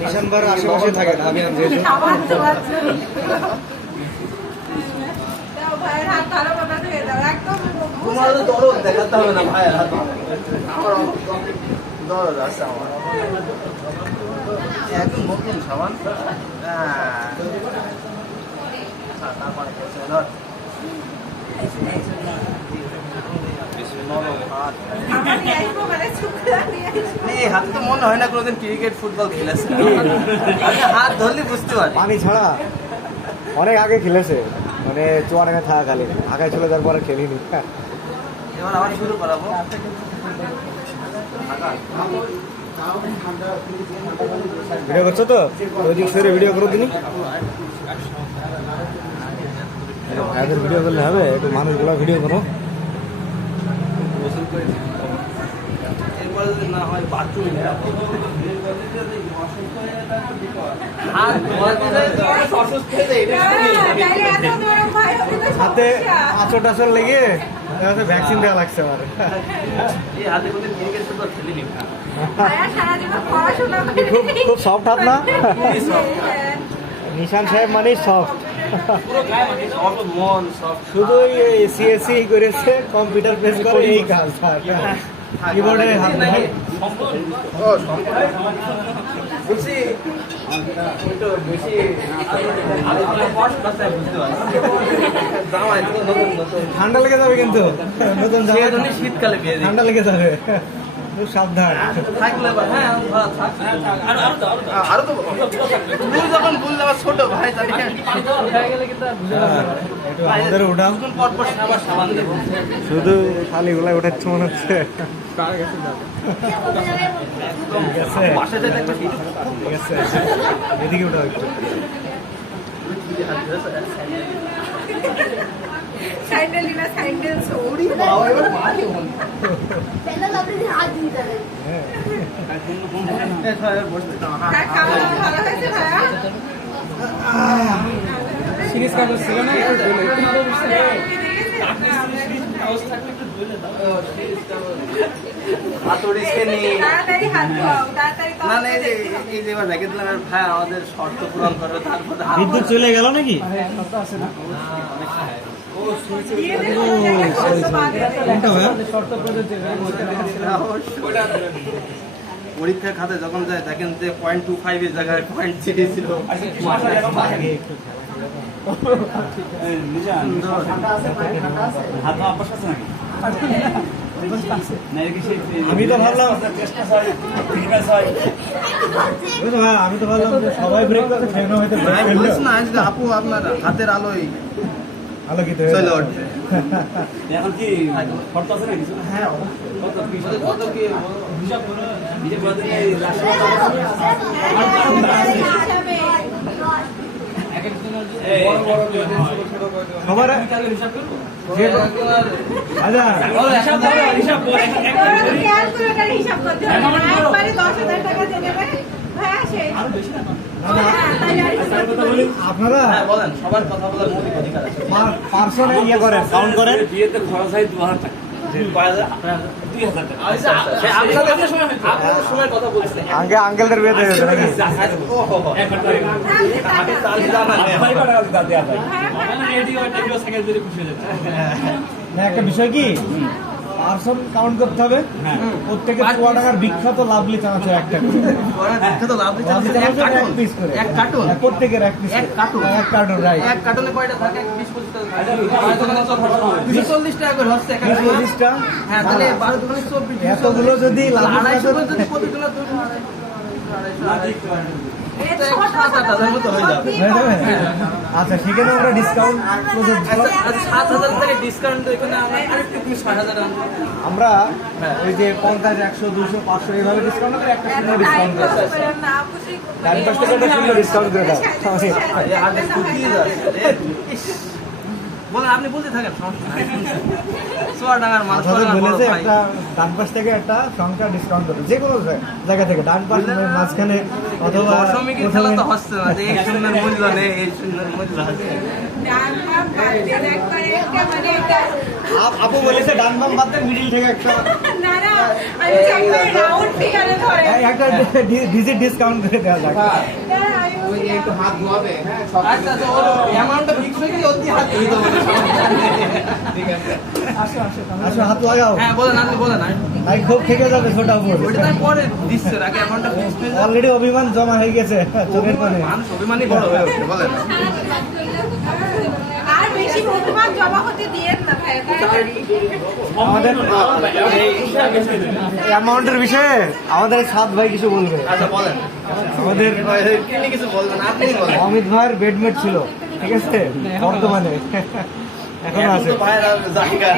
December আশেপাশে থাকে না আমি তোমার তো দরদ দেখাতে হবে না ভাই, আমার দরদ আছে আমার একদম নতুন সাবান। তারপরে হাতে তো মনে হয় না কোনোদিন ক্রিকেট ফুটবল খেলেছে, হাত ধরলে বুঝতে পারি। পানি ছাড়া অনেক আগে খেলেছে, মানে চুয়াডাঙ্গা থাকাকালীন, আগে চলে যাওয়ার পরে খেলিনি। এবার আবার শুরু করাবো। ভিডিও করছো তো ওই দিক সরে ভিডিও করো তিনি, ভাইদের ভিডিও করলে হবে, একটু মানুষগুলো ভিডিও করো। এরপরে যদি না হয় বাথরুম হাতে আঁচড় টাচড় লেগে ভ্যাকসিন দেওয়া লাগছে আমার। খুব সফট হাত না নিশান সাহেব, মানে সফট। শুধু সিএসসি করেছে, কম্পিউটার প্রেস করে এই কাজ, কিবোর্ডে হাত নাই। ঠান্ডা লেগে যাবে কিন্তু, নতুন শীতকালে ঠান্ডা লেগে যাবে, খুব সাবধান। ছোট ভাই আমাদের উঠাও, শুধু শালিগুলা উঠাচ্ছে মনে হচ্ছে। ঠিক আছে, এদিকে উঠাও একটু। আমাদের শর্ত পূরণ করবে, তারপরে বিদ্যুৎ চলে গেল নাকি? পরীক্ষার খাতে যখন যায় দেখেন যে 0.25 এর জায়গায় 0.3 ছিল। আমি তো ভাবলাম সবাই ব্রেক করতে ফ্যানও হয়তো না, আপু আপনার হাতের আলোয় আলোকিত চলে উঠবে। এখন কি শর্ত আছে না কিছু? হ্যাঁ, কত কি হিসাব করে সবার হিসাব করবো। আপনারা বলেন, সবার কথা বলার মৌলিক অধিকার আছে। পার্সনে ইয়ে করেন, কাউন্ট করেন। বিয়েতে খরচ হয় 2000 টাকা। 2000 টাকা। আপনাদের সময় কথা বলছি। আঙ্কেলদের বিয়ে দিয়ে দেবে নাকি? না, একটা বিষয় কি, পার্সন কাউন্ট করতে হবে। প্রত্যেকে চুয়াডাঙ্গার বিখ্যাত লাভলি চানাচুর একটা এক কার্টুন, প্রত্যেকের এক পিস, এক কার্টুন, রাইট। এক কার্টুনে কয়টা থাকে? 20-25 টাকা করে হচ্ছে। 20-25টা। হ্যাঁ, তাহলে 12 দোকানে 24, এতগুলো যদি লাভলি 250 করে যদি প্রতিদিন 7,000 মতো হয়ে যাবে। আচ্ছা, সেখানে আমরা ডিসকাউন্ট 7,000 থেকে ডিসকাউন্ট এখানে আরেকটু 6,000 আমরা ওই যে 50, 100, 200, 500 এইভাবে ডিসকাউন্ট করে একটা শূন্য ডিসকাউন্ট করে ডান পাশ থেকে একটা শূন্য ডিসকাউন্ট করে দাও। বলেন, আপনি বলতে থাকেন, চুয়াডাঙ্গার মাল বলেছে একটা ডান পাশ থেকে একটা সংখ্যা ডিসকাউন্ট করবে, যে কোনো জায়গা থেকে, ডান পাশ মাঝখানে অথবা দশমিকের খেলা তো হচ্ছে না, এই শূন্যের মূল্য নেই, এই শূন্যের মূল্য আছে। আপু বলেছে ডান বাম বাদ দেন মিডিল থেকে একটা একটা ডিজিট ডিসকাউন্ট করে দেওয়া যাক। আচ্ছা তো ওর অ্যামাউন্টটা ফিক্স হয়ে গেলে ওর দিয়ে হাত ধুয়ে দেবো। ঠিক আছে। আসো হাত লাগাও, হ্যাঁ বলেন, আপনি বলেন। ভাই খুব থেকে যাবে ছোটা উপর। ওইটা তাই পরে দিচ্ছে, আগে অ্যামাউন্টটা ফিক্স হয়ে যাবে। অলরেডি অভিমান জমা হয়ে গেছে চোখের পানে। মানুষ অভিমানী বড় হয়ে ওঠে, বলেন। আর বেশি অভিমান জমা হতে দিয়েন না ভাই। আমাদের অ্যামাউন্টের বিষয়ে আমাদের সাত ভাই কিছু বলবে। আচ্ছা বলেন। আমাদের তিনি কিছু বলবেন, আপনি বলেন। অমিত ভাইয়ের বেডমেট ছিল, ঠিক আছে, বর্তমানে এখনো আছে। এখন তো ভাইয়েরা জায়গা